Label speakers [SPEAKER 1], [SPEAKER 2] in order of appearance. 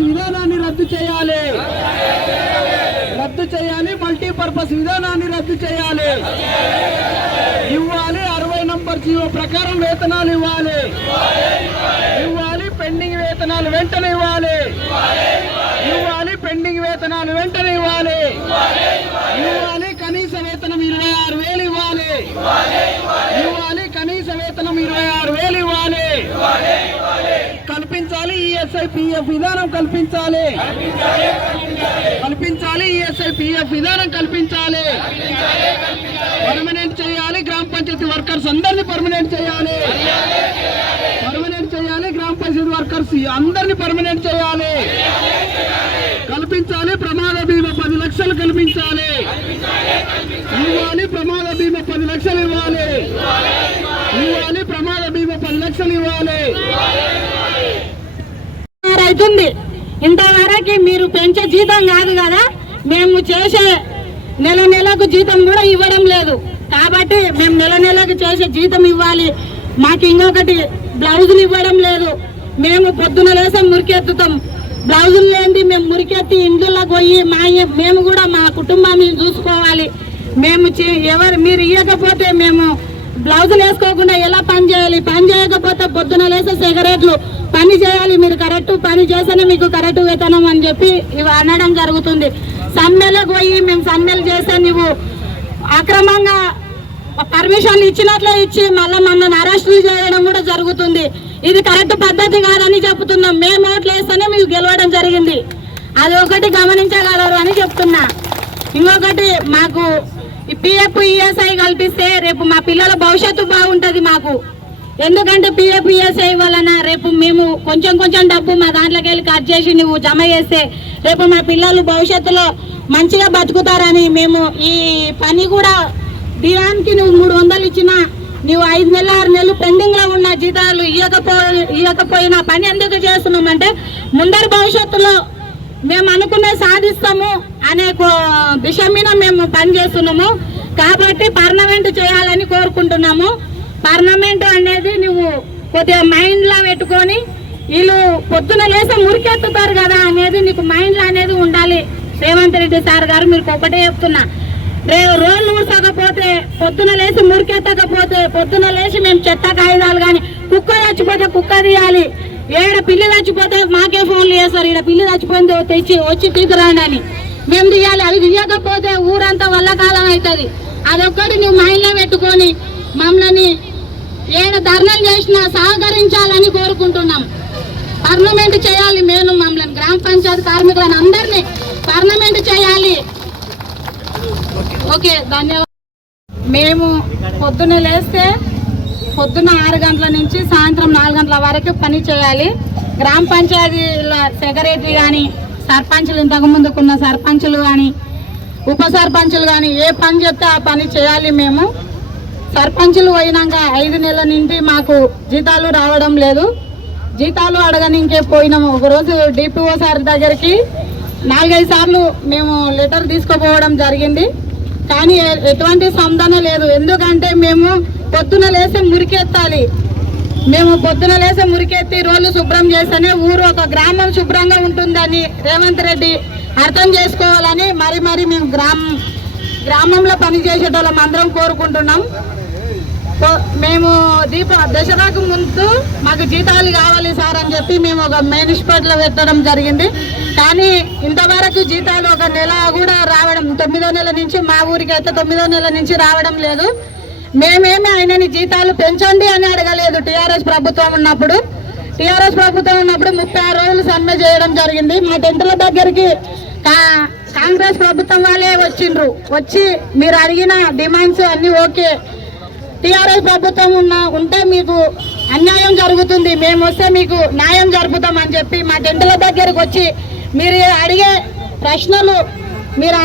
[SPEAKER 1] రద్దు చేయాలి. రద్దు చేయాలి మల్టీపర్పస్ విధానాన్ని రద్దు చేయాలి. ఇవ్వాలి అరవై నంబర్ జీవో ప్రకారం వేతనాలు ఇవ్వాలి. ఇవ్వాలి పెండింగ్ వేతనాలు వెంటనే ఇవ్వాలి. ఇవ్వాలి పెండింగ్ వేతనాలు వెంటనే ఇవ్వాలి. ఇవ్వాలి కనీస వేతనం ఇరవై ఆరు వేలు ఇవ్వాలి. ఇవ్వాలి కనీస వేతనం ఇరవై ఆరు వేలు ఇవ్వాలి. ఈఎస్ఐ పిఎఫ్ విధానం కల్పించాలి. కల్పించాలి ఈఎస్ఐ పిఎఫ్ విధానం కల్పించాలి. పర్మనెంట్ చేయాలి గ్రామ పంచాయతీ వర్కర్స్ అందరినీ పర్మనెంట్ చేయాలి. పర్మనెంట్ చేయాలి గ్రామ పంచాయతీ వర్కర్స్ అందరినీ పర్మనెంట్ చేయాలి. కల్పించాలి ప్రమాద బీమా పది లక్షలు కల్పించాలి. ఇవ్వాలి ప్రమాద బీమా పది లక్షలు ఇవ్వాలి ఇవ్వాలి ప్రమాద బీమా పది లక్షలు ఇవ్వాలి
[SPEAKER 2] అవుతుంది ఇంతవరకు మీరు పెంచే జీతం కాదు కదా మేము చేసే నెల నెలకు జీతం కూడా ఇవ్వడం లేదు. కాబట్టి మేము నెల నెలకు చేసే జీతం ఇవ్వాలి. మాకు ఇంకొకటి బ్లౌజులు ఇవ్వడం లేదు. మేము పొద్దున లేసం మురికెత్తుతాం. బ్లౌజులు లేనిది మేము మురికెత్తి ఇండ్లకు పోయి మా మేము కూడా మా కుటుంబాన్ని చూసుకోవాలి. మేము చే- ఎవరు మీరు ఇవ్వకపోతే మేము బ్లౌజులు వేసుకోకుండా ఎలా పని చేయాలి? పని చేయకపోతే పొద్దున లేసే సిగరెట్లు పని చేయాలి మీరు కరెక్ట్ పని చేస్తేనే మీకు కరెక్ట్ వేతనం అని చెప్పి ఇవి అనడం జరుగుతుంది. సమ్మెలకు పోయి మేము సమ్మెలు చేస్తే నువ్వు అక్రమంగా పర్మిషన్లు ఇచ్చినట్లే ఇచ్చి మళ్ళీ మమ్మల్ని అరెస్టులు చేయడం కూడా జరుగుతుంది. ఇది కరెక్ట్ పద్ధతి కాదని చెప్తున్నాం. మేము ఓట్లు వేస్తేనే మీకు గెలవడం జరిగింది. అది ఒకటి గమనించగలరు అని చెప్తున్నా. ఇంకొకటి మాకు పిఎఫ్ ఈఎస్ఐ కల్పిస్తే రేపు మా పిల్లల భవిష్యత్తు బాగుంటుంది మాకు. ఎందుకంటే పిఎఫ్ వలన రేపు మేము కొంచెం కొంచెం డబ్బు మా దాంట్లోకి వెళ్ళి కట్ చేసి నువ్వు జమ చేస్తే రేపు మా పిల్లలు భవిష్యత్తులో మంచిగా బతుకుతారని మేము ఈ పని కూడా దినానికి నువ్వు మూడు వందలు ఇచ్చినా నువ్వు ఐదు నెలలు ఆరు నెలలు పెండింగ్లో ఉన్న జీతాలు ఇవ్వకపో ఇవ్వకపోయినా పని ఎందుకు చేస్తున్నామంటే ముందరి భవిష్యత్తులో మేము అనుకునే సాధిస్తాము అనే కో- మీద మేము పని చేస్తున్నాము. కాబట్టి పర్మనెంట్ చేయాలని కోరుకుంటున్నాము. పర్నమెంట్ అనేది నువ్వు కొద్దిగా మైండ్లో పెట్టుకొని వీళ్ళు పొద్దున లేసి మురికెత్తుతారు కదా అనేది నీకు మైండ్లో అనేది ఉండాలి. రేవంత్ రెడ్డి సార్ గారు మీరు ఒకటే చెప్తున్నా. రే రోడ్లు ఊసకపోతే పొద్దున లేచి మురికెత్తకపోతే పొద్దున లేచి మేము చెత్త కాగితాలు కానీ కుక్క చచ్చిపోతే కుక్క తీయాలి. ఏడ పిల్లి చచ్చిపోతే మాకే ఫోన్లు చేస్తారు. ఈడ పిల్లి చచ్చిపోయింది తెచ్చి వచ్చి తీసుకురాండి అని మేము తీయాలి. అవి తీయకపోతే ఊరంతా వల్ల కాలం అవుతుంది. అదొక్కటి నువ్వు మైండ్లో పెట్టుకొని మమ్మల్ని ఏడ ధర్నాలు చేసినా సహకరించాలని కోరుకుంటున్నాం. పర్మనెంట్ చేయాలి మేము మమ్మల్ని. గ్రామ పంచాయతీ కార్మికులను అందరినీ పర్మనెంట్ చేయాలి. ఓకే ధన్యవాదాలు. మేము పొద్దున్న లేస్తే పొద్దున్న ఆరు గంటల నుంచి సాయంత్రం నాలుగు గంటల వరకు పని చేయాలి. గ్రామ పంచాయతీల సెక్రటరీ కానీ సర్పంచులు ఇంతకు ముందుకున్న సర్పంచులు కానీ ఉప సర్పంచులు కానీ ఏ పని చెప్తే ఆ పని చేయాలి మేము. సర్పంచులు పోయినాక ఐదు నెలల నుండి మాకు జీతాలు రావడం లేదు. జీతాలు అడగనికే పోయినాము. ఒకరోజు డిపిఓ సార్ దగ్గరికి నాలుగైదు సార్లు మేము లెటర్ తీసుకుపోవడం జరిగింది. కానీ ఎటువంటి సంధానం లేదు. ఎందుకంటే మేము పొద్దున లేసే మురికెత్తాలి. మేము పొద్దున లేసే మురికెత్తి రోడ్లు శుభ్రం చేస్తేనే ఊరు ఒక గ్రామం శుభ్రంగా ఉంటుందని రేవంత్ రెడ్డి అర్థం చేసుకోవాలని మరి మరి మేము గ్రామం గ్రామంలో పనిచేసేటోళ్ళం అందరం కోరుకుంటున్నాం. మేము దీప దశరాకు ముందు మాకు జీతాలు కావాలి సార్ అని చెప్పి మేము ఒక మేనిస్పేట్లో పెట్టడం జరిగింది. కానీ ఇంతవరకు జీతాలు ఒక నెల కూడా రావడం తొమ్మిదో నెల నుంచి మా ఊరికి అయితే తొమ్మిదో నెల నుంచి రావడం లేదు. మేమేమి ఆయనని జీతాలు పెంచండి అని అడగలేదు టీఆర్ఎస్ ప్రభుత్వం ఉన్నప్పుడు. టీఆర్ఎస్ ప్రభుత్వం ఉన్నప్పుడు ముప్పై ఆరు రోజులు సమ్మె చేయడం జరిగింది. మా టెంట్ల దగ్గరికి కాంగ్రెస్ ప్రభుత్వం వాళ్ళే వచ్చిండ్రు. వచ్చి మీరు అడిగిన డిమాండ్స్ అన్నీ ఓకే. టీఆర్ఎస్ ప్రభుత్వం ఉన్న ఉంటే మీకు అన్యాయం జరుగుతుంది. మేము వస్తే మీకు న్యాయం జరుపుతాం అని చెప్పి మా టెంటుల దగ్గరకు వచ్చి మీరు అడిగే ప్రశ్నలు మీరు